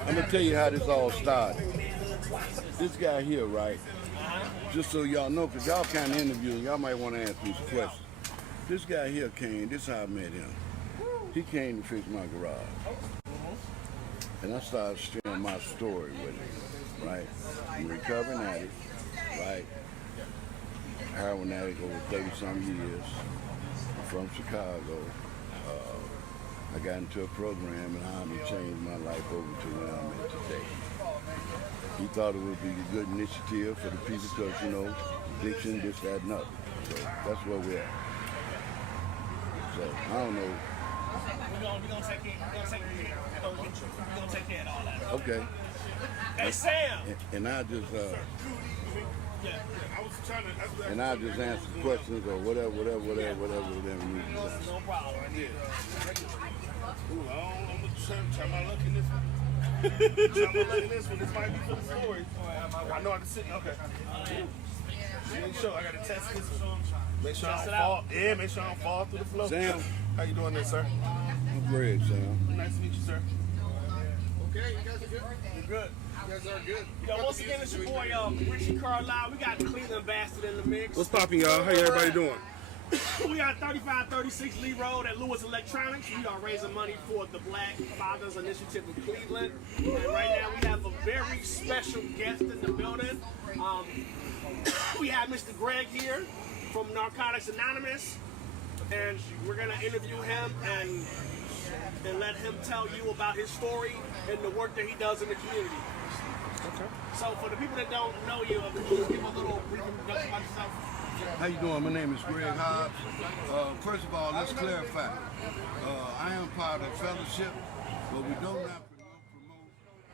I'm gonna tell you how this all started. This guy here, right? Just so y'all know, because y'all kind of interviewing, y'all might want to ask me some questions. This guy here came, this is how I met him. He came to fix my garage. And I started sharing my story with him, right? I'm a recovering addict, right? Heroin addict over 30-some years. I'm from Chicago. I got into a program and how to change my life over to where I'm at today. He thought it would be a good initiative for the people because, you know, addiction, this, that, and other. So that's where we're at. So I don't know. We're gonna take care of all that. Okay. Hey Sam. And I just and I just answer questions or whatever we need to do. No problem. Yeah. Ooh, I'm trying my luck in this one. Try my luck in this one. This might be for the story. I know I can sit. Okay. She ain't sure. I gotta test this one. Make sure I don't fall. Yeah, make sure I don't fall through the floor. Sam. How you doing there, sir? I'm great, Sam. Nice to meet you, sir. Okay, you guys are good? You're good. You guys are good. Once again, it's your boy Richie Carlisle. We got the Cleveland Bastard in the mix. What's poppin', y'all? How everybody doing? We got 3536 Lee Road at Lewis Electronics. We are raising money for the Black Fathers Initiative of Cleveland. And right now we have a very special guest in the building. We have Mr. Greg here from Narcotics Anonymous. And we're going to interview him and let him tell you about his story and the work that he does in the community. Okay. So for the people that don't know you, could you just give a little brief introduction about yourself? How you doing? My name is Greg Hobbs. First of all, let's clarify. I am part of fellowship, but we do not promote,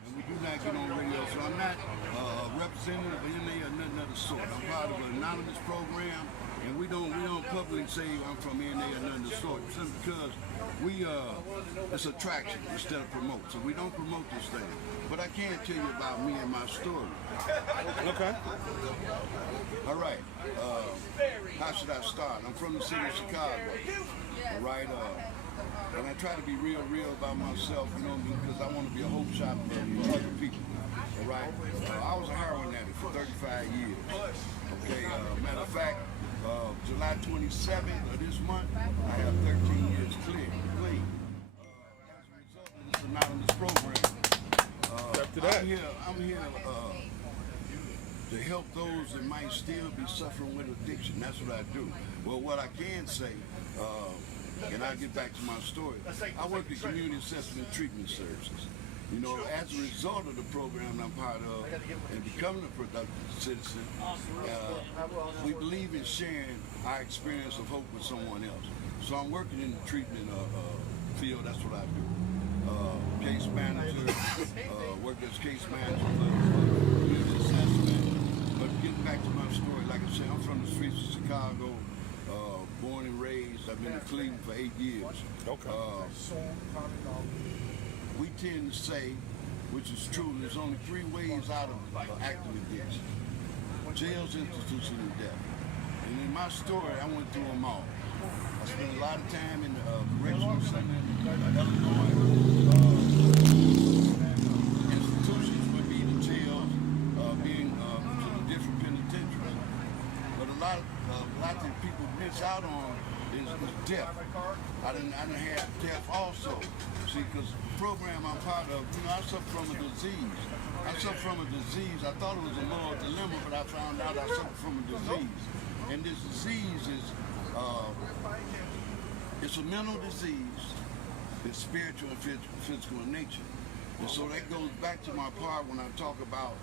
and we do not get on radio. So I'm not a representative of NA or nothing of the sort. I'm part of an anonymous program, and we don't publicly say I'm from NA or nothing of the sort, simply because it's attraction instead of promote. So we don't promote this thing. But I can tell you about me and my story. Okay. All right. How should I start? I'm from the city of Chicago. All right. And I try to be real about myself, you know, because I want to be a hope shot for other people. All right. I was a heroin addict for 35 years. Okay. Matter of fact, July 27th of this month, I have 13 years clean. As a result of this anonymous program. I'm here to help those that might still be suffering with addiction. That's what I do. Well, what I can say, and I'll get back to my story, I work in community assessment treatment services. You know, as a result of the program I'm part of and becoming a productive citizen, we believe in sharing our experience of hope with someone else. So I'm working in the treatment field. That's what I do. Case manager, work as case manager for community assessment. But getting back to my story, like I said, I'm from the streets of Chicago, born and raised. I've been in Cleveland for 8 years. Okay. We tend to say, which is true, there's only 3 ways out of active addiction: jails, institution, and death. And in my story, I went through them all. I spent a lot of time in the correctional center in Illinois. Institutions would be the jails, being some different penitentiaries. But a lot of people miss out on is death. I didn't have death also. See, because the program I'm part of, you know, I suffer from a disease. I thought it was a moral dilemma, but I found out I suffer from a disease. And this disease is, it's a mental disease. It's spiritual and physical in nature. And so that goes back to my part when I talk about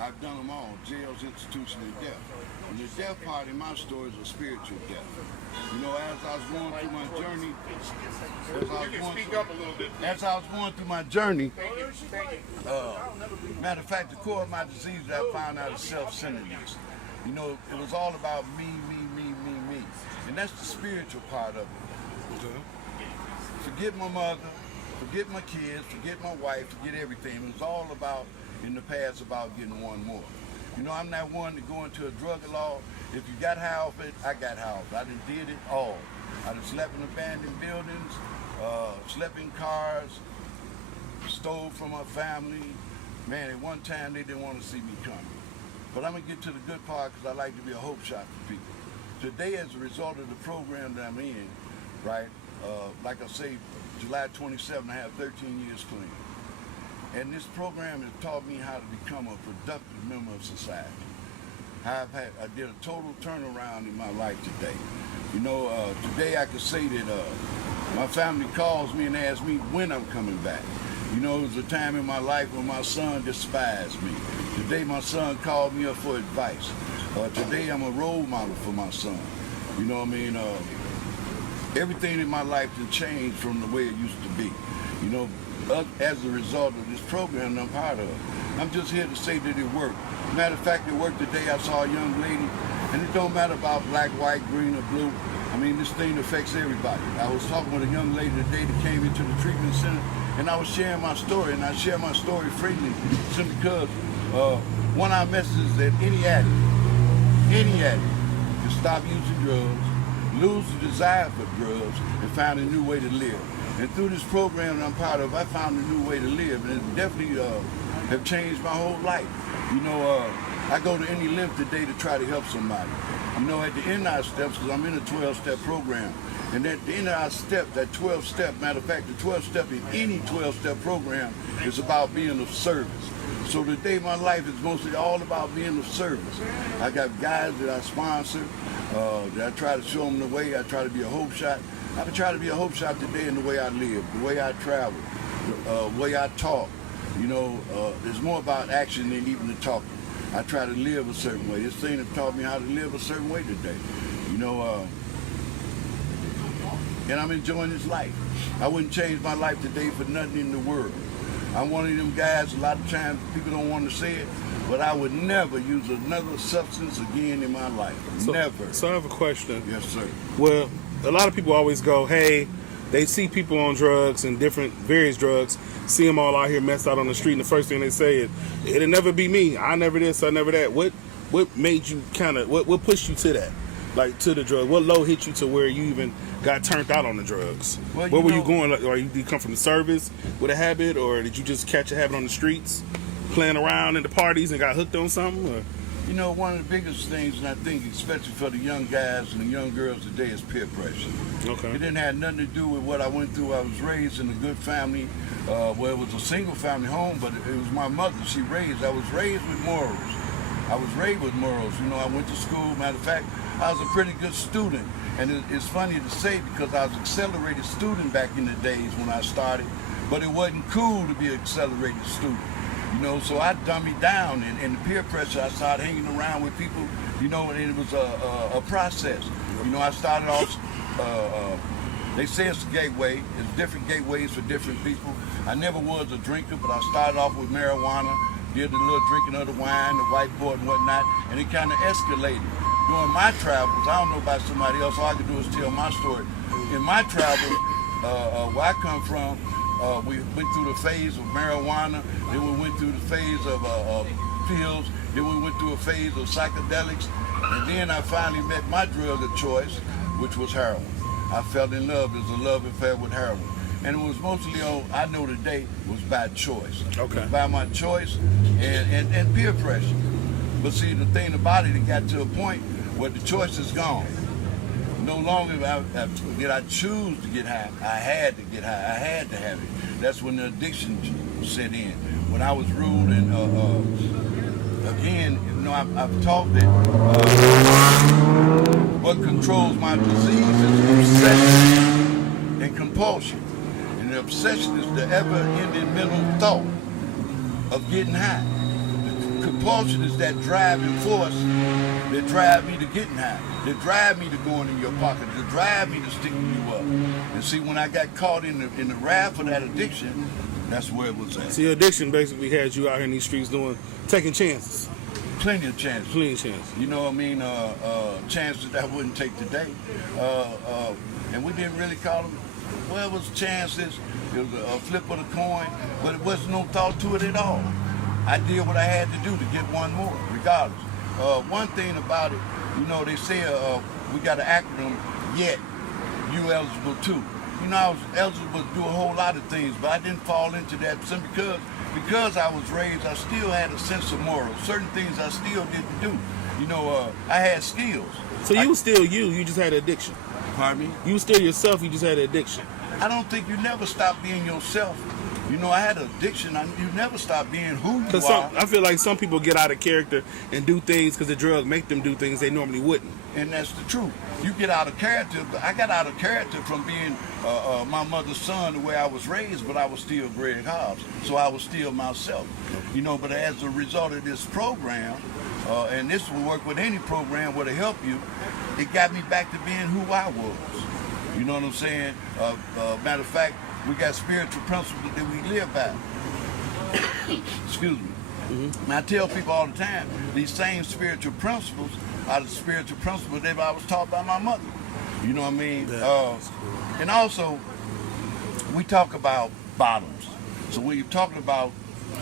I've done them all: jails, institution, and death. And the death part in my story is a spiritual death. You know, as I was going through my journey, as I was going through my journey, matter of fact, the core of my disease that I found out is self-centeredness. You know, it was all about me. And that's the spiritual part of it. Forget my mother, forget my kids, forget my wife, forget everything. It was all about, in the past, about getting one more. You know, I'm not one to go into a drug law. If you got high off it, I got high off it. I done did it all. I done slept in abandoned buildings, slept in cars, stole from my family. Man, at one time they didn't want to see me coming. But I'm going to get to the good part because I like to be a hope shot for people. Today, as a result of the program that I'm in, right, like I say, July 27, I have 13 years clean. And this program has taught me how to become a productive member of society. I did a total turnaround in my life today. You know, today I could say that my family calls me and asks me when I'm coming back. You know, it was a time in my life when my son despised me. Today my son called me up for advice. Today I'm a role model for my son. You know what I mean? Everything in my life has changed from the way it used to be. You know, as a result of this program that I'm part of. I'm just here to say that it worked. Matter of fact, it worked today. I saw a young lady, and it don't matter about black, white, green, or blue. I mean, this thing affects everybody. I was talking with a young lady today that came into the treatment center, and I was sharing my story, and I share my story freely simply because one of our messages is that any addict can stop using drugs, lose the desire for drugs, and find a new way to live. And through this program that I'm part of, I found a new way to live, and it definitely have changed my whole life. You know, I go to any length today to try to help somebody. You know, at the end of our steps, because I'm in a 12-step program, and at the end of our step, that 12-step, matter of fact, the 12-step in any 12-step program is about being of service. So today my life is mostly all about being of service. I got guys that I sponsor, that I try to show them the way. I try to be a hope shot. I try to be a hope shot today in the way I live, the way I travel, the way I talk. You know, there's more about action than even the talking. I try to live a certain way. This thing has taught me how to live a certain way today. You know, and I'm enjoying this life. I wouldn't change my life today for nothing in the world. I'm one of them guys, a lot of times people don't want to say it, but I would never use another substance again in my life. Never. So I have a question. Yes, sir. Well, a lot of people always go, hey, they see people on drugs and various drugs, see them all out here messed out on the street, and the first thing they say is, it'll never be me. I never this, I never that. What made you what pushed you to that? Like, to the drug? What low hit you to where you even got turned out on the drugs? Well, where were you going? Like, or did you come from the service with a habit, or did you just catch a habit on the streets, playing around in the parties and got hooked on something? Or? You know, one of the biggest things, and I think especially for the young guys and the young girls today, is peer pressure. Okay. It didn't have nothing to do with what I went through. I was raised in a good family. Well, it was a single family home, but it was my mother. I was raised with morals. You know, I went to school. Matter of fact, I was a pretty good student. And it's funny to say because I was an accelerated student back in the days when I started, but it wasn't cool to be an accelerated student. You know, so I dummied down, and the peer pressure, I started hanging around with people, you know, and it was a process. You know, I started off, they say it's a gateway. There's different gateways for different people. I never was a drinker, but I started off with marijuana, did a little drinking of the wine, the whiteboard and whatnot, and it kind of escalated. During my travels, I don't know about somebody else, all I can do is tell my story. In my travels, where I come from, we went through the phase of marijuana, then we went through the phase of pills, then we went through a phase of psychedelics, and then I finally met my drug of choice, which was heroin. I fell in love. It was a love affair with heroin. And it was mostly I know today, was by choice. Okay. By my choice and peer pressure. But see, the thing about it got to a point where the choice is gone. No longer did I choose to get high. I had to get high. I had to have it. That's when the addiction set in. When I was ruled, and again, you know, I've taught that what controls my disease is obsession and compulsion. And the obsession is the ever-ending mental thought of getting high. The compulsion is that driving force that drive me to getting high, that drive me to going in your pocket, that drive me to sticking you up. And see, when I got caught in the wrath of that addiction, that's where it was at. See, addiction basically had you out here in these streets taking chances. Plenty of chances. Plenty of chances. You know what I mean? Chances that I wouldn't take today. And we didn't really call them, well, it was chances, it was a flip of the coin, but it wasn't no thought to it at all. I did what I had to do to get one more, regardless. One thing about it, you know, they say we got an acronym, yet you eligible too. you know, I was eligible to do a whole lot of things, but I didn't fall into that simply because I was raised, I still had a sense of moral. Certain things I still didn't do. You know, I had skills. So you was still you just had addiction. Pardon me? You was still yourself, you just had addiction. I don't think you never stop being yourself. You know, I had an addiction. You never stop being who you are. I feel like some people get out of character and do things because the drug make them do things they normally wouldn't. And that's the truth. You get out of character. I got out of character from being my mother's son the way I was raised, but I was still Greg Hobbs. So I was still myself. You know, but as a result of this program, and this will work with any program where to help you, it got me back to being who I was. You know what I'm saying? Matter of fact, we got spiritual principles that we live by. Excuse me. Mm-hmm. And I tell people all the time, these same spiritual principles are the spiritual principles that I was taught by my mother. You know what I mean? And also, we talk about bottoms. So when you're talking about,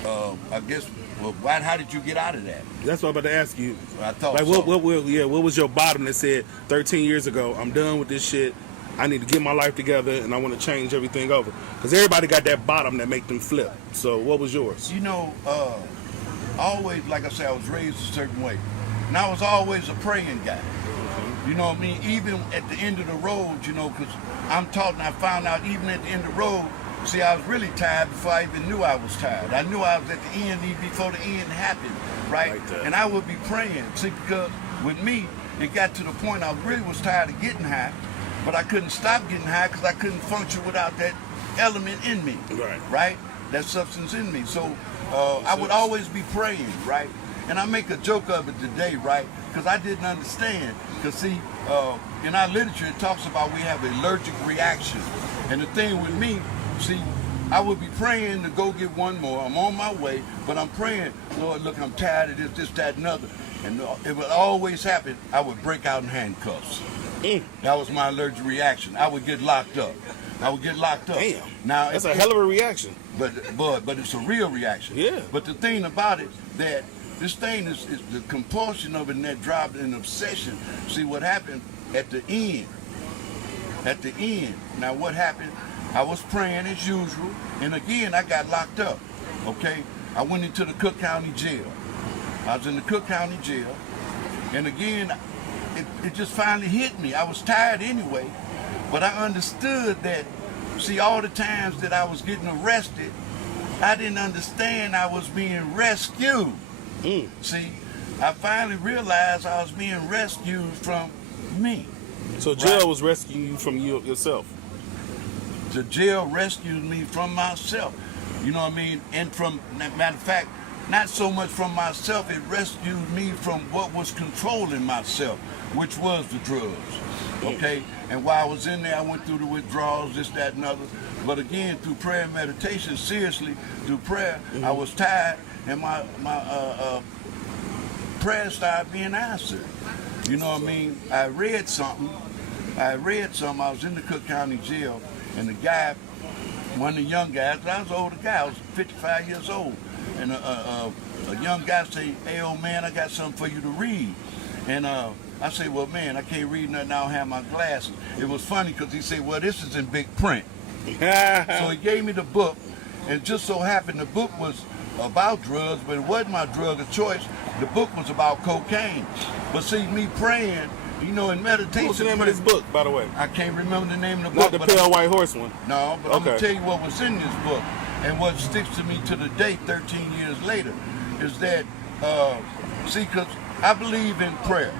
I guess, well, how did you get out of that? That's what I'm about to ask you. I thought like, so. what was your bottom that said 13 years ago, I'm done with this shit. I need to get my life together and I want to change everything over. Because everybody got that bottom that make them flip. So what was yours? You know, always, like I said, I was raised a certain way. And I was always a praying guy. You know what I mean? Even at the end of the road, you know, because I'm taught and I found out even at the end of the road, see, I was really tired before I even knew I was tired. I knew I was at the end before the end happened, right? And I would be praying. See, because with me, it got to the point I really was tired of getting high. But I couldn't stop getting high because I couldn't function without that element in me, right? That substance in me. So I would always be praying, right? And I make a joke of it today, right? Because I didn't understand. Because see, in our literature, it talks about we have allergic reaction. And the thing with me, see, I would be praying to go get one more. I'm on my way, but I'm praying, Lord, look, I'm tired of this, that, and other. And it would always happen. I would break out in handcuffs. That was my allergic reaction. I would get locked up. Damn. Now that's a hell of a reaction. But it's a real reaction. Yeah. But the thing about it, that this thing is the compulsion of it and that drive and obsession. See what happened at the end. At the end. Now what happened? I was praying as usual, and again I got locked up. Okay? I went into the Cook County Jail. I was in the Cook County Jail, and again, it just finally hit me. I was tired anyway, but I understood that, see, all the times that I was getting arrested, I didn't understand I was being rescued. See, I finally realized I was being rescued from me. So jail was rescuing you from yourself? The jail rescued me from myself. You know what I mean? And from, matter of fact, not so much from myself, it rescued me from what was controlling myself, which was the drugs, okay? And while I was in there, I went through the withdrawals, this, that, and other. But again, through prayer and meditation, seriously, through prayer, I was tired, and my prayers started being answered. You know what I mean? I read something. I was in the Cook County Jail, and the guy, one of the young guys, I was an older guy, I was 55 years old. And a young guy say, hey, old man, I got something for you to read. And I say, well, man, I can't read nothing, I don't have my glasses. It was funny because he said, well, this is in big print. So he gave me the book, and just so happened the book was about drugs, but it wasn't my drug of choice. The book was about cocaine. But see, me praying, you know, in meditation. What's the name of this book, by the way? I can't remember the name of the book. Not the Pale White Horse one. No, but I'm going to tell you what was in this book. And what sticks to me to the day, 13 years later, is that, see, because I believe in prayer.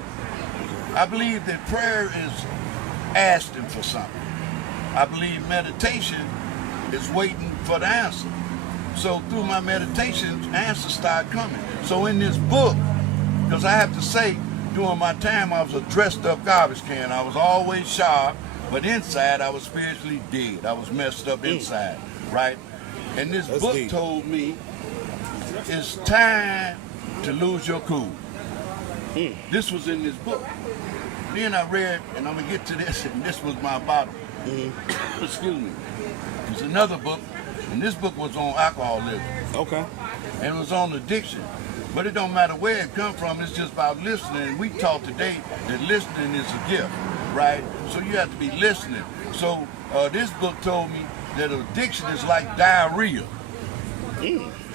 I believe that prayer is asking for something. I believe meditation is waiting for the answer. So through my meditations, answers start coming. So in this book, because I have to say, during my time, I was a dressed up garbage can. I was always sharp, but inside I was spiritually dead. I was messed up inside, right? And this book told me it's time to lose your cool. This was in this book. Then I read, and I'm going to get to this, and this was my bottom. Excuse me. There's another book, and this book was on alcoholism. Okay. And it was on addiction. But it don't matter where it come from, it's just about listening. We taught today that listening is a gift, right? So you have to be listening. So This book told me that addiction is like diarrhea.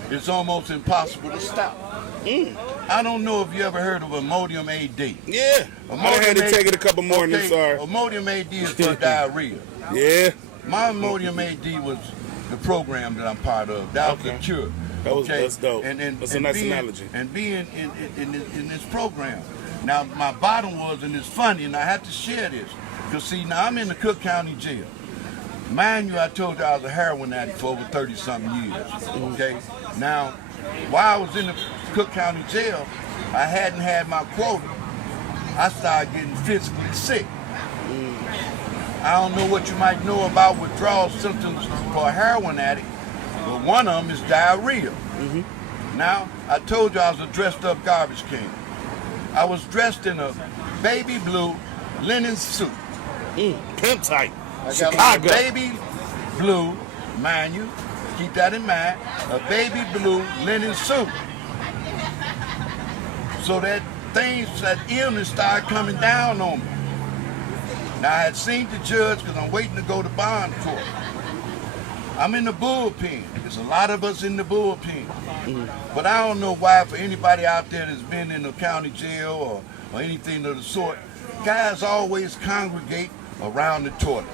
It's almost impossible to stop. I don't know if you ever heard of Imodium AD. Yeah. I had to take it a couple mornings, sorry. Imodium AD is for diarrhea. Yeah. My Imodium AD was the program that I'm part of. That was the cure. That's dope. That's a nice analogy. And being in this program. Now, my bottom was, and it's funny, and I have to share this, because see, now I'm in the Cook County Jail. Mind you, I told you I was a heroin addict for over 30-something years, okay? Now, while I was in the Cook County Jail, I hadn't had my quota. I started getting physically sick. I don't know what you might know about withdrawal symptoms for a heroin addict, but one of them is diarrhea. Now, I told you I was a dressed up garbage can. I was dressed in a baby blue linen suit. Pimp tight. I got on a baby blue, mind you, keep that in mind, a baby blue linen suit. So that illness started coming down on me. Now I had seen the judge because I'm waiting to go to bond court. I'm in the bullpen. There's a lot of us in the bullpen. But I don't know why, for anybody out there that's been in the county jail or anything of the sort, guys always congregate around the toilet.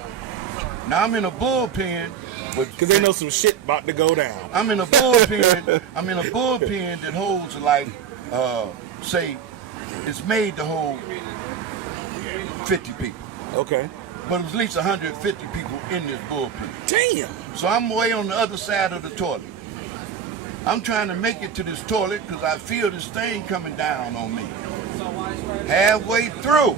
Now I'm in a bullpen because they know some shit about to go down. I'm in a bullpen. I'm in a bullpen that holds like, say, it's made to hold 50 people. Okay. But there's at least 150 people in this bullpen. Damn. So I'm way on the other side of the toilet. I'm trying to make it to this toilet because I feel this thing coming down on me. Halfway through,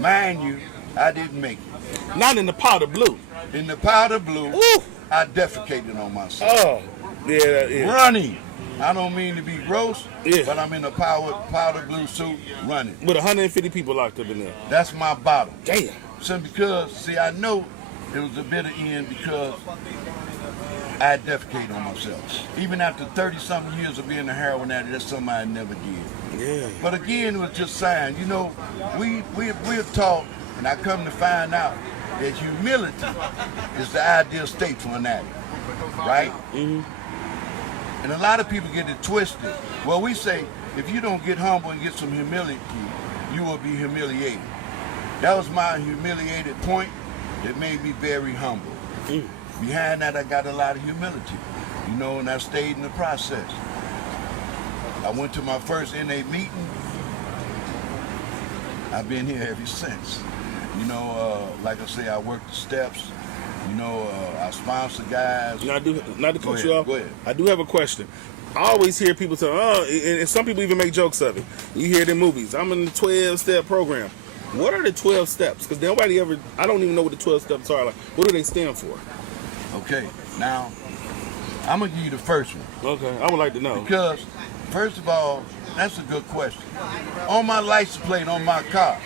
mind you, I didn't make it. Not in the powder blue. In the powder blue, Ooh. I defecated on myself. Oh, yeah. Running. I don't mean to be gross, Yeah. but I'm in a powder blue suit running. With 150 people locked up in there. That's my bottom. Damn. So because, see, I know it was a bitter end because I had defecated on myself. Even after 30-something years of being a heroin addict, that's something I never did. Yeah. But again, it was just sign. You know, we're taught, and I come to find out that humility is the ideal state for an addict, right? And a lot of people get it twisted. Well, we say, if you don't get humble and get some humility, you will be humiliated. That was my humiliated point that made me very humble. Behind that, I got a lot of humility, you know, and I stayed in the process. I went to my first NA meeting. I've been here ever since. You know, like I say, I work the steps. You know, I sponsor guys. Not to cut you off. Go ahead. I do have a question. I always hear people say, and some people even make jokes of it. You hear it in movies. I'm in the 12-step program. What are the 12 steps? Because nobody ever, I don't even know what the 12 steps are. Like, what do they stand for? Okay, now, I'm going to give you the first one. Okay, I would like to know. Because, first of all, that's a good question. On my license plate on my car,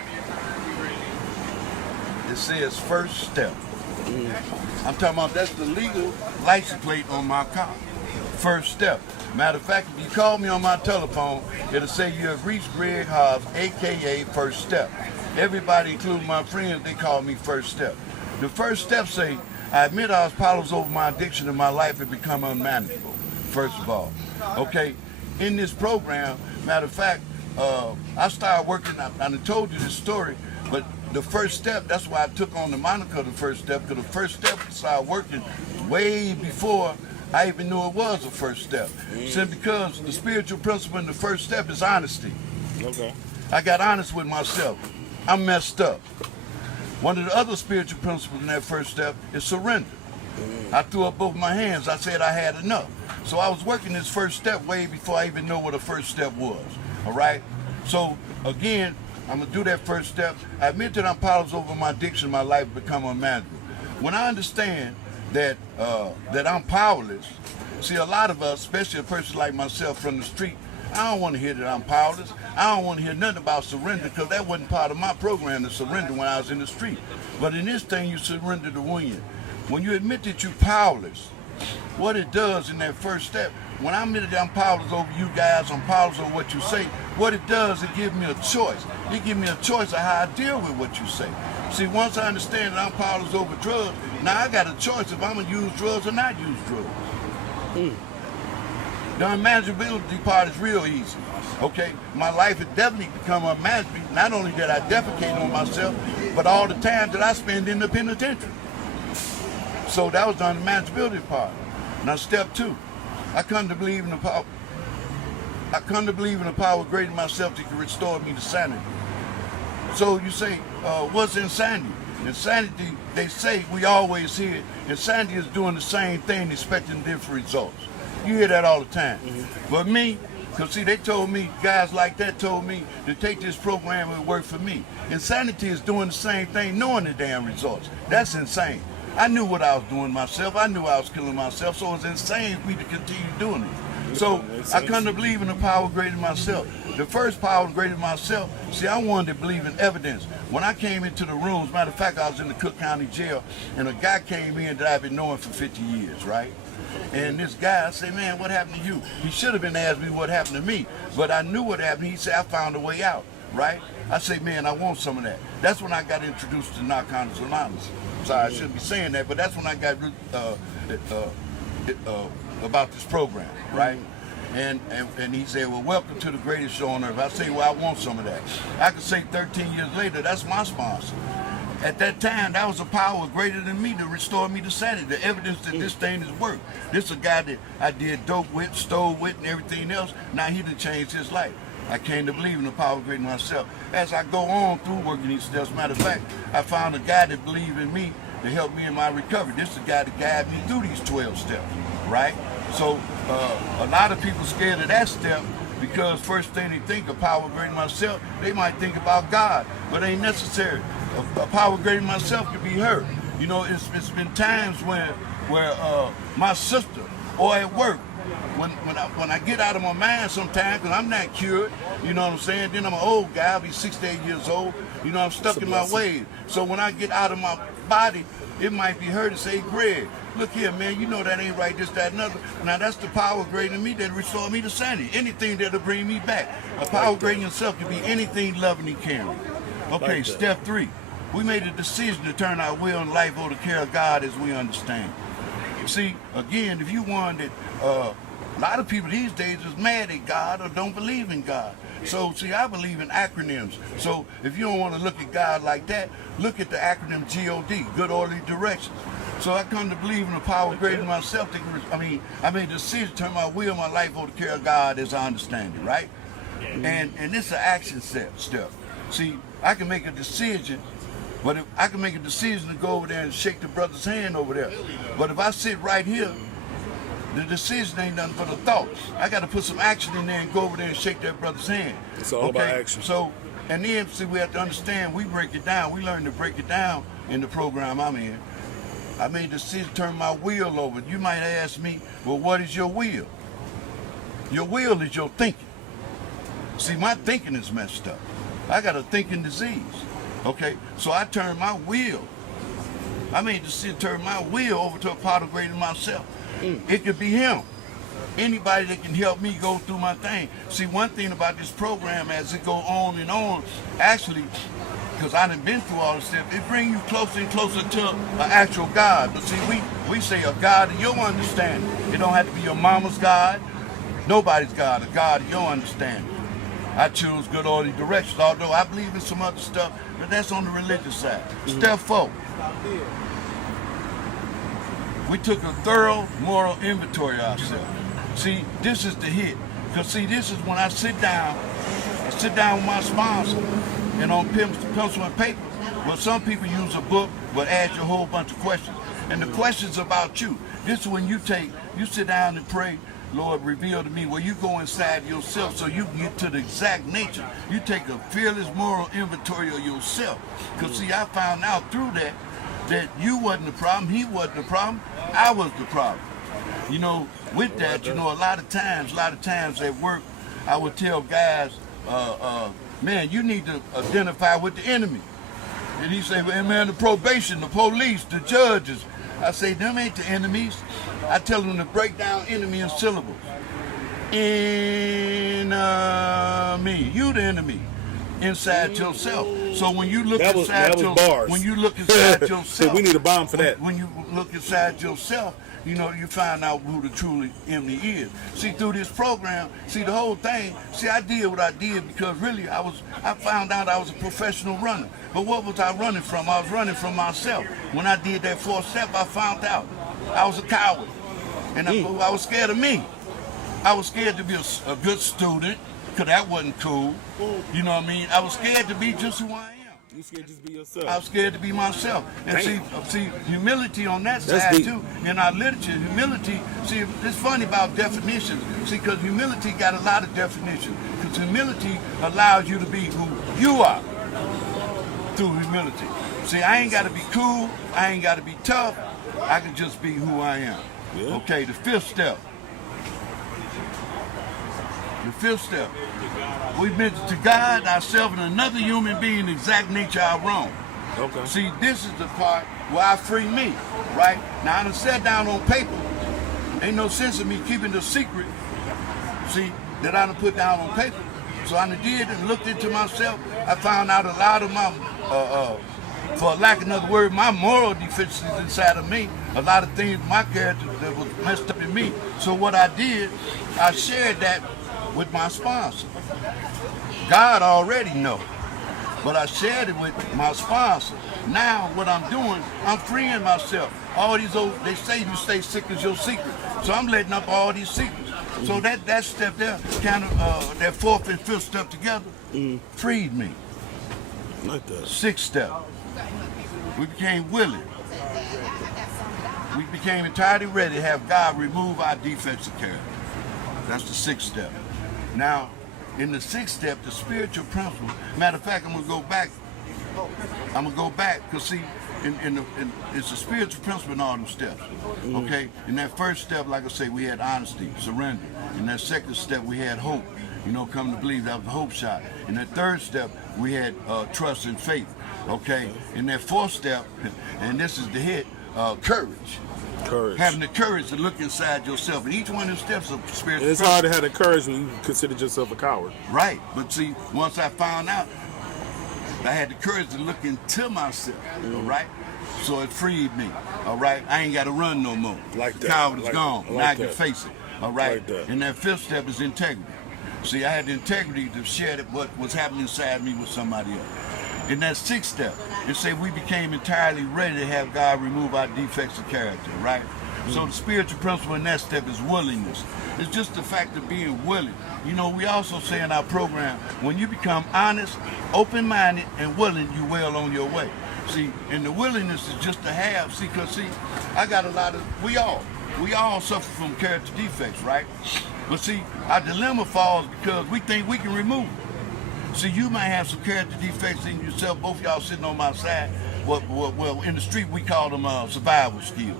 it says first step. I'm talking about that's the legal license plate on my car. First step. Matter of fact, if you call me on my telephone, it'll say you have reached Greg Hobbs, a.k.a. First Step. Everybody, including my friends, they call me First Step. The first step say, I admit I was powerless over my addiction and my life had become unmanageable, first of all. Okay, in this program, matter of fact, I started working, I told you this story, but the first step, that's why I took on the moniker the first step, because the first step started working way before I even knew it was a first step. Simply because the spiritual principle in the first step is honesty. Okay. I got honest with myself. I messed up. One of the other spiritual principles in that first step is surrender. I threw up both my hands. I said I had enough. So I was working this first step way before I even know what a first step was. All right? So again, I'm gonna do that first step. I admit that I'm powerless over my addiction, my life become unmanageable. When I understand that that I'm powerless, see, a lot of us, especially a person like myself from the street, I don't want to hear that I'm powerless. I don't want to hear nothing about surrender because that wasn't part of my program to surrender when I was in the street. But in this thing, you surrender to win. When you admit that you're powerless, what it does in that first step, when I admit that I'm powerless over you guys, I'm powerless over what you say, what it does, it gives me a choice. It gives me a choice of how I deal with what you say. See, once I understand that I'm powerless over drugs, now I got a choice if I'm going to use drugs or not use drugs. The unmanageability part is real easy. Okay, my life has definitely become unmanageable. Not only that I defecate on myself, but all the time that I spend in the penitentiary. So that was the unmanageability part. Now step 2, I come to believe in the power. I come to believe in the power greater than myself that can restore me to sanity. So you say, what's insanity? Insanity, they say, we always hear it. Insanity is doing the same thing, expecting different results. You hear that all the time. But me, because see, they told me, guys like that told me to take this program and work for me. Insanity is doing the same thing, knowing the damn results. That's insane. I knew what I was doing myself. I knew I was killing myself, so it's insane for me to continue doing it. So I come to believe in the power greater than myself. The first power greater than myself, see, I wanted to believe in evidence. When I came into the rooms, matter of fact, I was in the Cook County Jail, and a guy came in that I've been knowing for 50 years, right? And this guy, I say, man, what happened to you? He should have been asking me what happened to me, but I knew what happened. He said, I found a way out, right? I say, man, I want some of that. That's when I got introduced to Narcotics Anonymous. Sorry, I shouldn't be saying that, but that's when I got about this program, right? And he said, well, welcome to the greatest show on earth. I say, well, I want some of that. I could say 13 years later, that's my sponsor. At that time, that was a power greater than me to restore me to sanity, the evidence that this thing has worked. This is a guy that I did dope with, stole with, and everything else. Now he done changed his life. I came to believe in the power greater than myself. As I go on through working these steps, matter of fact, I found a guy that believed in me to help me in my recovery. This is the guy that guided me through these 12 steps, right? So a lot of people scared of that step because first thing they think of power greater than myself, they might think about God, but it ain't necessary. A power greater than myself can be her. You know, it's been times where my sister or at work, when I get out of my mind sometimes, because I'm not cured, you know what I'm saying? Then I'm an old guy, I'll be 68 years old, you know, I'm stuck in my ways. So when I get out of my body, it might be her to say, Greg, look here, man, you know that ain't right, this, that, and other. Now that's the power greater than me that restore me to sanity. Anything that'll bring me back. A power greater than yourself can be anything loving and caring. Okay, step 3. We made a decision to turn our will and life over to care of God as we understand. See, again, if you want that, a lot of people these days is mad at God or don't believe in God. So, see, I believe in acronyms. So, if you don't want to look at God like that, look at the acronym GOD, Good Orderly Directions. So I come to believe in the power greater than myself. I made a decision to turn my will and my life over to care of God as I understand it, right? And this is an action step. See, I can make a decision, but if I can make a decision to go over there and shake the brother's hand over there. But if I sit right here, the decision ain't nothing but the thoughts. I got to put some action in there and go over there and shake that brother's hand. It's all about action. So, and then, see, we have to understand, we break it down. We learn to break it down in the program I'm in. I made a decision to turn my will over. You might ask me, well, what is your will? Your will is your thinking. See, my thinking is messed up. I got a thinking disease. Okay, so I turned my will. I made the decision to turn my will over to a power greater than myself. It could be him. Anybody that can help me go through my thing. See, one thing about this program, as it go on and on, actually, because I done been through all this stuff, it brings you closer and closer to an actual God. But see, we say a God of your understanding. It don't have to be your mama's God, nobody's God, a God of your understanding. I choose good orderly directions, although I believe in some other stuff, but that's on the religious side. Step 4. We took a thorough moral inventory of ourselves. See, this is the hit. Because see, this is when I sit down with my sponsor, and on pencil and paper. Well, some people use a book, but add you a whole bunch of questions. And the questions about you. This is when you sit down and pray, Lord, reveal to me, where you go inside yourself so you can get to the exact nature. You take a fearless moral inventory of yourself. Because see, I found out through that you wasn't the problem, he wasn't the problem, I was the problem. You know, with that, you know, a lot of times at work, I would tell guys, man, you need to identify with the enemy. And he say, well, man, the probation, the police, the judges. I say, them ain't the enemies. I tell them to break down enemy in syllables. enemy. You the enemy inside yourself. So when you look That was bars. when you look inside yourself, So we need a bomb for that. When you look inside yourself, you know, you find out who the truly enemy is. See, through this program, see the whole thing, see, I did what I did because really I found out I was a professional runner. But what was I running from? I was running from myself. When I did that 4th step, I found out I was a coward. And I was scared of me. I was scared to be a good student, because that wasn't cool. You know what I mean? I was scared to be just who I am. You scared to just be yourself. I was scared to be myself. And see, humility on that That's side deep. too. In our literature, humility, see, it's funny about definitions. See, because humility got a lot of definitions. Because humility allows you to be who you are through humility. See, I ain't got to be cool. I ain't got to be tough. I can just be who I am. Yeah. Okay, the 5th step. The 5th step. We mention to God, ourselves, and another human being the exact nature of our own. Okay. See, this is the part where I free me, right? Now, I done sat down on paper. Ain't no sense in me keeping the secret, see, that I done put down on paper. So I done did and looked into myself. I found out a lot of my, for lack of another word, my moral deficiencies inside of me. A lot of things, my character that was messed up in me. So what I did, I shared that with my sponsor. God already know, but I shared it with my sponsor. Now what I'm doing, I'm freeing myself. All these they say you stay sick is your secret. So I'm letting up all these secrets. So that step there, kind of that 4th and 5th step together, freed me. Like that. 6th step, we became willing. We became entirely ready to have God remove our defects of character. That's the 6th step. Now, in the 6th step, the spiritual principle, matter of fact, I'm going to go back, because see, it's a spiritual principle in all them steps, okay? In that 1st step, like I say, we had honesty, surrender. In that 2nd step, we had hope, you know, come to believe. That was the hope shot. In that 3rd step, we had trust and faith, okay? In that 4th step, and this is the hit, courage. Courage. Having the courage to look inside yourself. And each one of them steps of spiritual. And it's hard to have the courage when you consider yourself a coward. Right. But see, once I found out, I had the courage to look into myself. All right. So it freed me. All right. I ain't got to run no more. Like that. The coward is Like- gone. like Now I can that. face it. All right. Like that. And that 5th step is integrity. See, I had the integrity to share what was happening inside me with somebody else. In that 6th step, it said we became entirely ready to have God remove our defects of character, right? So the spiritual principle in that step is willingness. It's just the fact of being willing. You know, we also say in our program, when you become honest, open-minded, and willing, you well on your way. See, and the willingness is just to have, see, because see, I got a lot of, we all suffer from character defects, right? But see, our dilemma falls because we think we can remove it. See, you might have some character defects in yourself. Both y'all sitting on my side. Well, in the street we call them survival skills.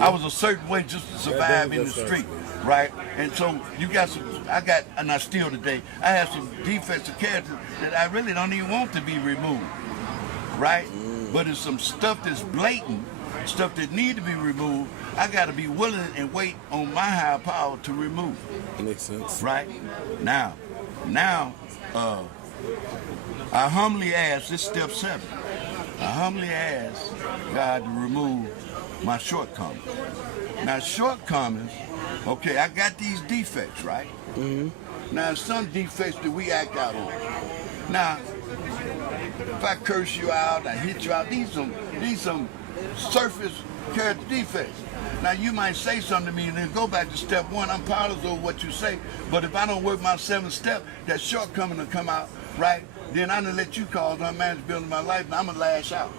I was a certain way just to survive in the street, right? And so you got some. And I still today. I have some defects of character that I really don't even want to be removed, right? But it's some stuff that's blatant, stuff that need to be removed. I got to be willing and wait on my higher power to remove it. Makes sense. Right? Now, I humbly ask, this step 7, I humbly ask God to remove my shortcomings. Now, shortcomings, okay, I got these defects, right? Now, some defects that we act out on. Now, if I curse you out, I hit you out, these some surface character defects. Now, you might say something to me and then go back to step 1. I'm powerless over what you say, but if I don't work my 7th step, that shortcoming will come out, right? Then I'm going to let you cause unmanaged building my life, and I'm going to lash out.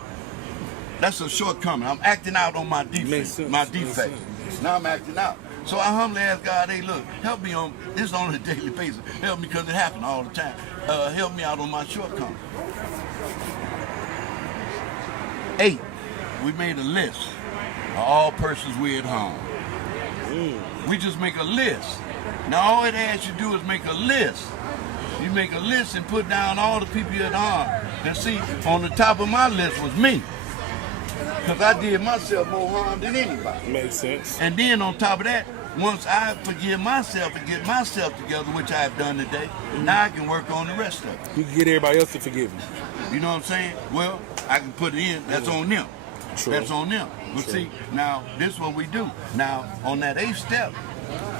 That's a shortcoming. I'm acting out on my defects. Now I'm acting out. So I humbly ask God, hey, look, help me on this on a daily basis. Help me because it happens all the time. Help me out on my shortcomings. 8, we made a list of all persons we at home. We just make a list. Now all it asks you to do is make a list. You make a list and put down all the people you're at harm. And see, on the top of my list was me. Because I did myself more harm than anybody. Makes sense. And then on top of that, once I forgive myself and get myself together, which I've done today, now I can work on the rest of it. You can get everybody else to forgive you. You know what I'm saying? Well, I can put it in. That's on them. True. That's on them. But see, now this is what we do. Now on that 8th step,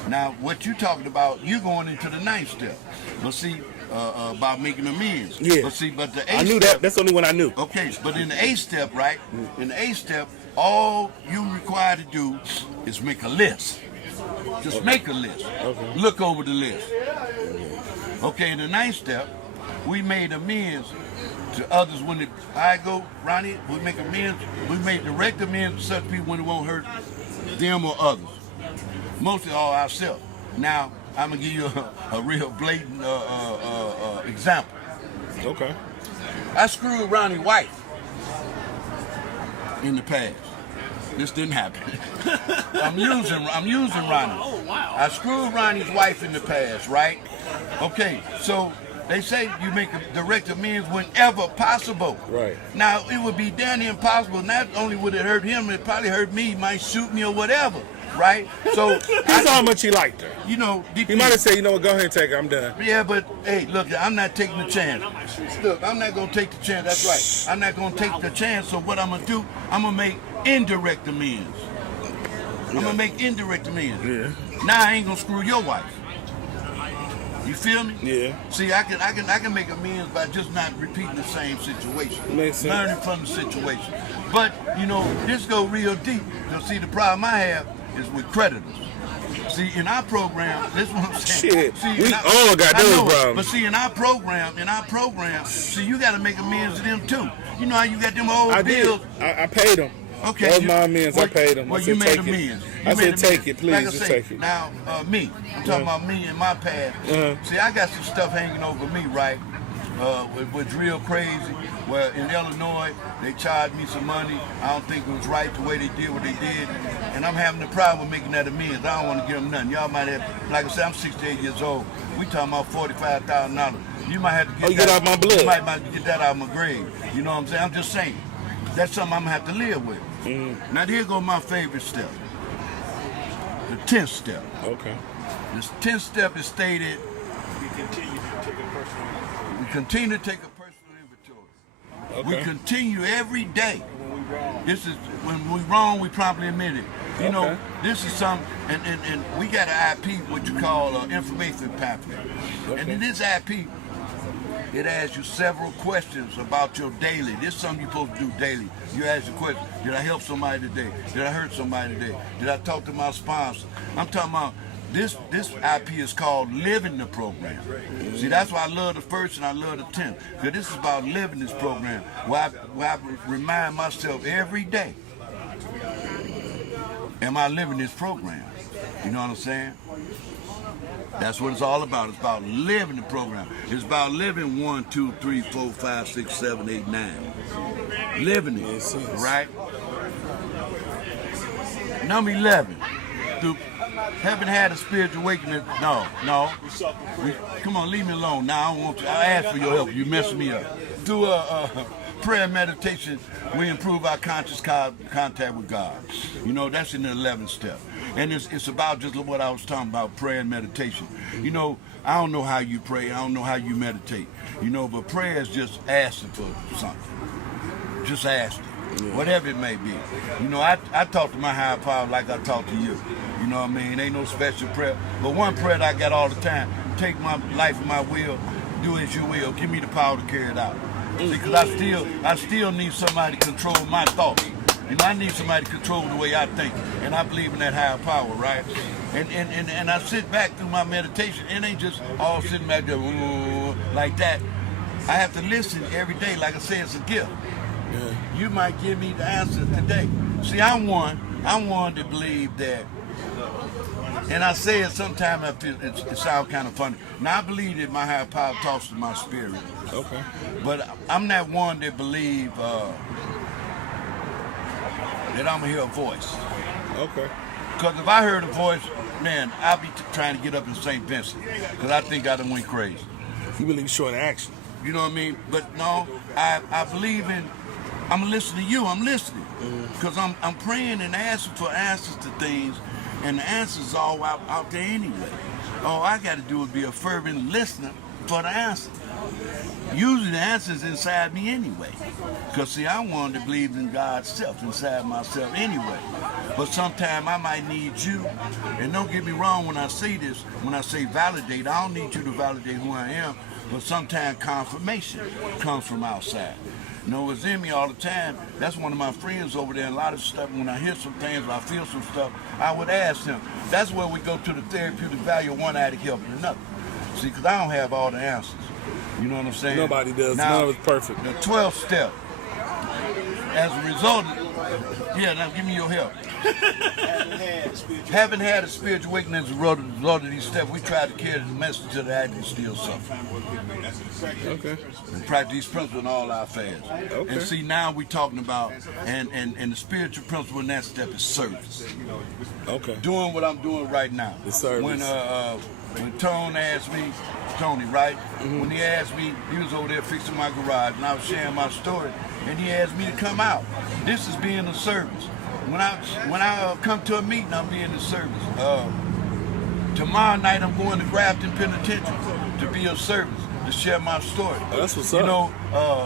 now what you talking about, you going into the 9th step. But see, about making amends. Yeah. But see, but the 8th I knew step, that. That's the only one I knew. okay, but in the 8th step, right? In the 8th step, all you required to do is make a list. Just make a list. Okay. Look over the list. Okay, in the 9th step, we made amends to others when I go, Ronnie, we make amends, we make direct amends to such people when it won't hurt them or others. Mostly all ourselves. Now, I'm gonna give you a real blatant example. Okay. I screwed Ronnie's wife in the past. This didn't happen. I'm using Ronnie. Oh, wow. I screwed Ronnie's wife in the past, right? Okay, so they say you make a direct amends whenever possible. Right. Now, it would be damn near impossible. Not only would it hurt him, it probably hurt me, might shoot me or whatever, right? So, That's how much he liked her. you know, He might have said, you know what, go ahead and take her, I'm done. yeah, but hey, look, I'm not taking the chance. Look, I'm not gonna take the chance. That's right. I'm not gonna take the chance. So what I'm gonna do? I'm gonna make indirect amends. I'm gonna make indirect amends. Yeah. Now I ain't gonna screw your wife. You feel me? Yeah. See, I can make amends by just not repeating the same situation. Makes sense. Learning from the situation. But you know, this go real deep. So see, the problem I have is with creditors. See, in our program, this is what I'm saying. Shit, see, we in all got I those know it, problems. But see, in our program, see, you got to make amends to them too. You know how you got them old I did. bills. I paid them. Okay, That was my amends. I paid them. Well, I you said, made take amends. it. You I made said, take amends. it, please. Like I Just say, take it. Now, me. I'm talking about me and my past. See, I got some stuff hanging over me, right? Which real crazy. Well, in Illinois, they charged me some money. I don't think it was right the way they did what they did. And I'm having a problem with making that amends. I don't want to give them nothing. Y'all might have, like I said, I'm 68 years old. We talking about $45,000. You might have to get get that out my blood. You might have to get that out of my grave. You know what I'm saying? I'm just saying. That's something I'm going to have to live with. Now, here go my favorite step. The 10th step. Okay. This 10th step is stated, We continue to take a personal. we continue to take a personal inventory. Okay. We continue every day. When we wrong. This is, when we wrong, we promptly admit it. You know, Okay. this is some, and we got an IP, what you call information pamphlet. And in this IP, it asks you several questions about your daily. This is something you're supposed to do daily. You ask the question, did I help somebody today? Did I hurt somebody today? Did I talk to my sponsor? I'm talking about, this IP is called Living the Program. See, that's why I love the 1st and I love the 10th. Because this is about living this program, where I remind myself every day, am I living this program? You know what I'm saying? That's what it's all about. It's about living the program. It's about living 1, 2, 3, 4, 5, 6, 7, 8, 9. Living it, Yes, yes. right? Number 11. Haven't had a spiritual awakening. No. Come on, leave me alone. Now I don't want to. I ask for your help. You messed me up. Through a prayer and meditation, we improve our conscious contact with God. You know, that's in the 11th step. And it's about just what I was talking about, prayer and meditation. You know, I don't know how you pray. I don't know how you meditate. You know, but prayer is just asking for something. Just asking. Whatever it may be. You know, I talk to my higher power like I talk to you. You know what I mean? Ain't no special prayer. But one prayer that I got all the time, take my life in my will, do as you will. Give me the power to carry it out. Because I still need somebody to control my thoughts. You know, I need somebody to control the way I think. And I believe in that higher power, right? And I sit back through my meditation. It ain't just all sitting back there, ooh, like that. I have to listen every day. Like I say, it's a gift. Yeah. You might give me the answer today. See, I'm one to believe that, and I say it sometimes, I feel it sounds kind of funny. Now, I believe that my higher power talks to my spirit. Okay. But I'm not one that believe that I'm going to hear a voice. Okay. Because if I heard a voice, man, I'll be trying to get up in St. Vincent. Because I think I done went crazy. You believe short action. You know what I mean? But no, I believe in, I'm listening to you, I'm listening. Because I'm praying and asking for answers to things and the answer's all out there anyway. All I got to do is be a fervent listener for the answer. Usually the answer's inside me anyway. Because see, I wanted to believe in God's self inside myself anyway. But sometimes I might need you. And don't get me wrong when I say this, when I say validate, I don't need you to validate who I am. But sometimes confirmation comes from outside. You know, it's in me all the time. That's one of my friends over there. A lot of stuff, when I hear some things, or I feel some stuff, I would ask them. That's where we go to the therapeutic value of one addict helping another. See, because I don't have all the answers. You know what I'm saying? Nobody does. Now, None of it's perfect. The 12th step. As a result, now give me your help. Haven't had a spiritual awakening as a result of these steps. We tried to carry the message to the addict and still suffer. Okay. And practice these principles in all our affairs. Okay. And see, now we're talking about, and the spiritual principle in that step is service. Okay. Doing what I'm doing right now. The service. When Tone asked me, Tony, right? When he asked me, he was over there fixing my garage, and I was sharing my story, and he asked me to come out. This is being a service. When I come to a meeting, I'm being a service. Tomorrow night, I'm going to Grafton Penitentiary to be of service, to share my story. Oh, that's what's up. You know,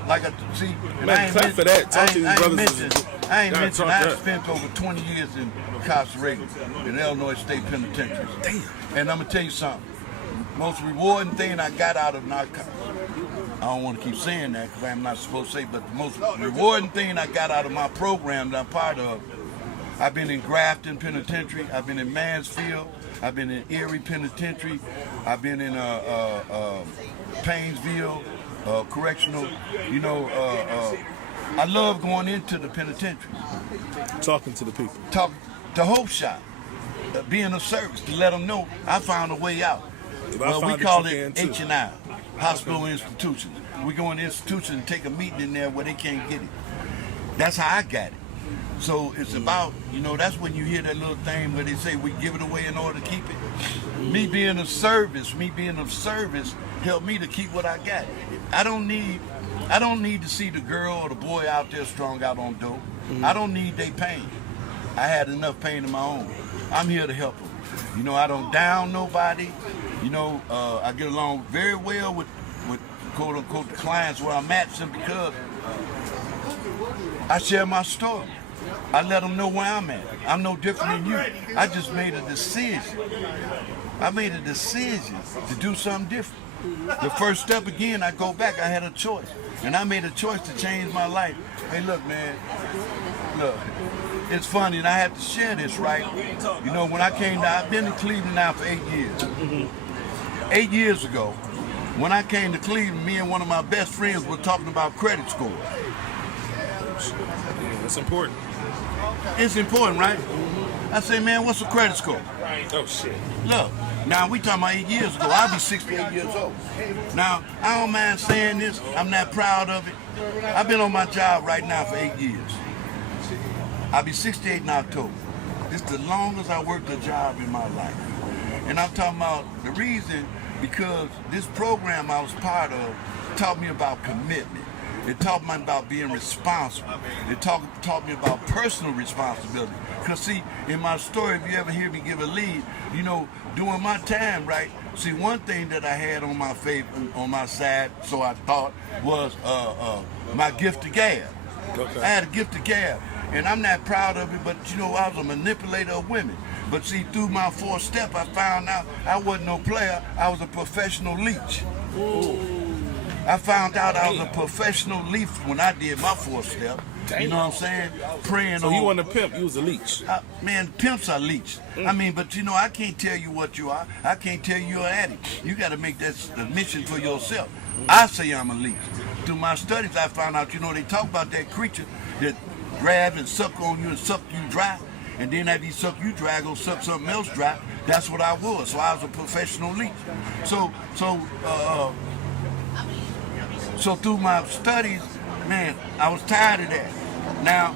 like I see, and Man, clap for that. Talk to these brothers. I ain't mentioned I that. spent over 20 years incarcerated in Illinois State Penitentiary. Damn. And I'm gonna tell you something. Most rewarding thing I got out of narcotics, I don't want to keep saying that because I'm not supposed to say, but the most rewarding thing I got out of my program that I'm part of, I've been in Grafton Penitentiary, I've been in Mansfield, I've been in Erie Penitentiary, I've been in Painesville Correctional. You know, I love going into the penitentiary. Talking to the people. Talk to Hope Shop, being of service, to let them know I found a way out. Well, we call it H&I, hospital institutions. We go in the institution and take a meeting in there where they can't get it. That's how I got it. So it's about, you know, that's when you hear that little thing where they say we give it away in order to keep it. Me being of service helped me to keep what I got. I don't need to see the girl or the boy out there strung out on dope. I don't need their pain. I had enough pain of my own. I'm here to help them. You know, I don't down nobody. You know, I get along very well with quote unquote the clients where I'm at simply because I share my story. I let them know where I'm at. I'm no different than you. I just made a decision. I made a decision to do something different. The first step again, I go back, I had a choice. And I made a choice to change my life. Hey, look, man, look, it's funny, and I have to share this, right? You know, when I came down, I've been in Cleveland now for 8 years. 8 years ago, when I came to Cleveland, me and one of my best friends were talking about credit scores. Yeah, that's important. It's important, right? I say, man, what's a credit score? Oh, shit. Look, now we talking about 8 years ago. I'll be 68 years old. Now, I don't mind saying this. I'm not proud of it. I've been on my job right now for 8 years. I'll be 68 in October. This is the longest I worked a job in my life. And I'm talking about the reason because this program I was part of taught me about commitment. It taught me about being responsible. It taught me about personal responsibility. Because see, in my story, if you ever hear me give a lead, you know, during my time, right, see, one thing that I had on my on my side, so I thought, was my gift of gab. Okay. I had a gift of gab. And I'm not proud of it, but you know, I was a manipulator of women. But see, through my 4th step, I found out I wasn't no player, I was a professional leech. Ooh. I found out I was a professional leech when I did my 4th step. You know what I'm saying? Praying So on. you weren't a pimp, you was a leech. Man, pimps are leech. I mean, but you know, I can't tell you what you are. I can't tell you you're an addict. You got to make that admission for yourself. I say I'm a leech. Through my studies, I found out, you know, they talk about that creature that grab and suck on you and suck you dry. And then after he suck you dry, go suck something else dry. That's what I was. So I was a professional leech. So through my studies, man, I was tired of that. Now,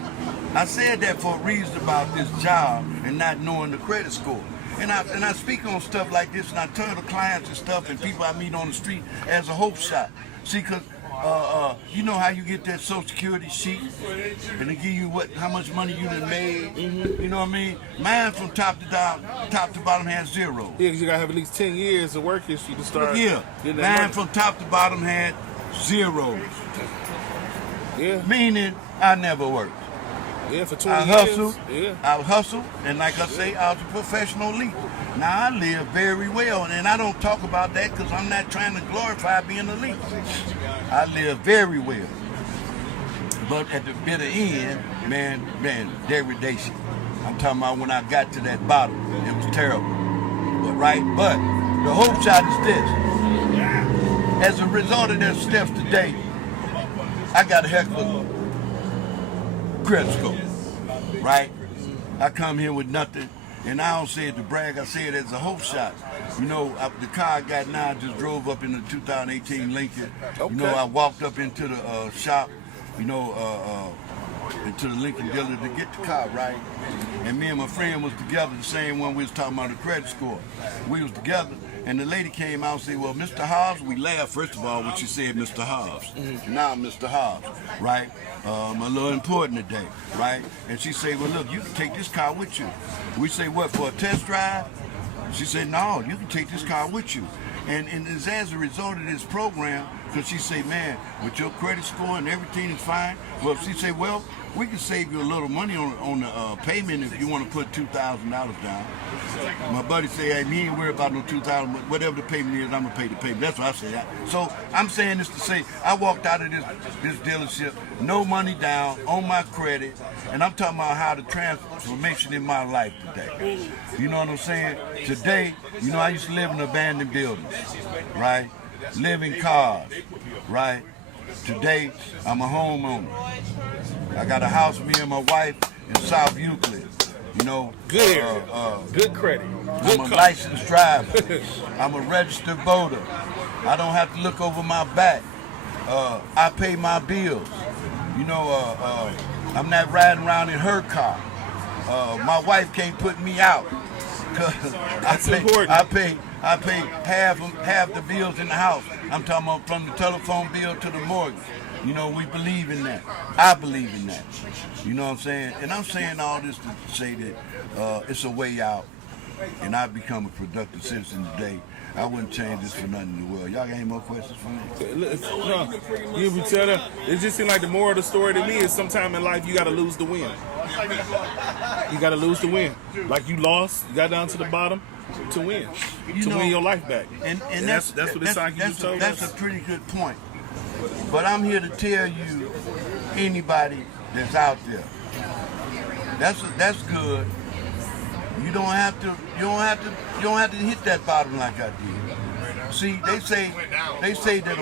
I said that for a reason about this job and not knowing the credit score. And I speak on stuff like this, and I tell the clients and stuff and people I meet on the street as a hope shot. See, because you know how you get that Social Security sheet and they give you how much money you done made. You know what I mean? Mine from top to bottom has 0. Yeah, 'cause you gotta have at least 10 years of work history to start. Yeah, getting that mine money. from top to bottom had 0. Yeah, Meaning I never worked. yeah, for 20 I years. hustled. Yeah. I hustled, and like I say, I was a professional elite. Now I live very well, and I don't talk about that because I'm not trying to glorify being elite. I live very well, but at the bitter end, man, degradation. I'm talking about when I got to that bottom, it was terrible. But the hope shot is this. As a result of their steps today, I got a heck of a credit score, right? I come here with nothing, and I don't say it to brag, I say it as a hope shot. You know, the car I got now, I just drove up in the 2018 Lincoln. Okay. You know, I walked up into the shop, you know, into the Lincoln dealer to get the car, right? And me and my friend was together, the same one we was talking about the credit score. We was together, and the lady came out and said, well, Mr. Hobbs, we laughed first of all when she said Mr. Hobbs. Now I'm Mr. Hobbs, right? A little important today, right? And she said, well, look, you can take this car with you. We say, what, for a test drive? She said, no, you can take this car with you. And it's as a result of this program, because she said, man, with your credit score and everything is fine. Well, she said, well, we can save you a little money on the payment if you want to put $2,000 down. My buddy said, hey, he ain't worried about no $2,000, whatever the payment is, I'm going to pay the payment. That's what I said. So I'm saying this to say, I walked out of this dealership, no money down, on my credit, and I'm talking about how the transformation in my life today. You know what I'm saying? Today, you know, I used to live in abandoned buildings, right? Live in cars, right? Today, I'm a homeowner. I got a house, me and my wife, in South Euclid. You know, Good good credit. Good I'm a licensed driver. I'm a registered voter. I don't have to look over my back. I pay my bills. You know, I'm not riding around in her car. My wife can't put me out. That's important. I pay half the bills in the house. I'm talking about from the telephone bill to the mortgage. You know, we believe in that. I believe in that. You know what I'm saying? And I'm saying all this to say that it's a way out, and I've become a productive citizen today. I wouldn't change this for nothing in the world. Y'all got any more questions for me? No, you ever tell them? It just seems like the moral of the story to me is sometime in life you got to lose to win. You got to lose to win. Like you lost, you got down to the bottom to win. You to know, win your life back. And that's what the psychic told That's us. a pretty good point. But I'm here to tell you, anybody that's out there, that's good. You don't have to hit that bottom like I did. See, they say that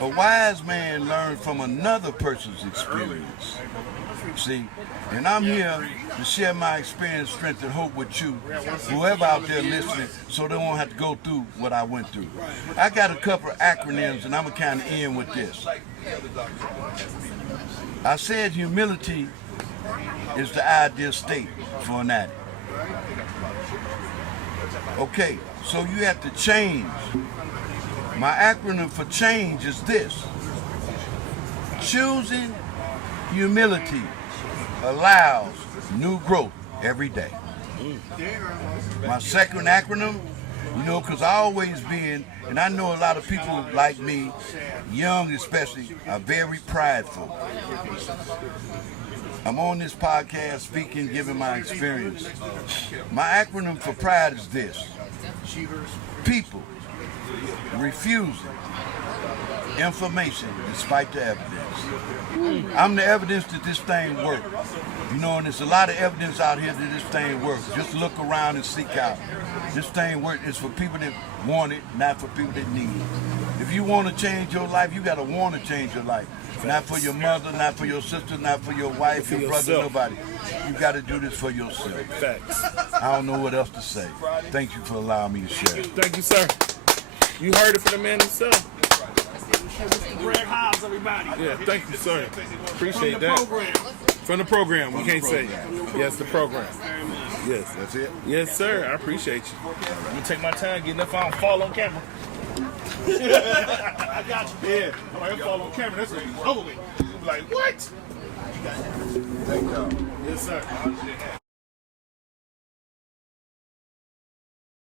a wise man learns from another person's experience. See, and I'm here to share my experience, strength, and hope with you, whoever out there listening, so they won't have to go through what I went through. I got a couple of acronyms, and I'm gonna kind of end with this. I said humility is the ideal state for an addict. Okay, so you have to change. My acronym for change is this. Choosing humility allows new growth every day. My second acronym, you know, because I always been, and I know a lot of people like me, young especially, are very prideful. I'm on this podcast speaking, giving my experience. My acronym for pride is this. People refusing information despite the evidence. I'm the evidence that this thing works. You know, and there's a lot of evidence out here that this thing works. Just look around and seek out. This thing works. It's for people that want it, not for people that need it. If you want to change your life, you got to want to change your life. Not for your mother, not for your sister, not for your wife, your brother, nobody. You got to do this for yourself. Facts. I don't know what else to say. Thank you for allowing me to share. Thank you, sir. You heard it from the man himself. Greg Hobbs, everybody. Yeah, thank you, sir. Appreciate that. From the program, we can't say. Yes, the program. Yes. That's it? Yes, sir. I appreciate you. I'm going to take my time getting up. I don't fall on camera. I got you. Yeah. I'm like, I fall on camera. That's what over with. You be like, what? Thank y'all. Yes, sir.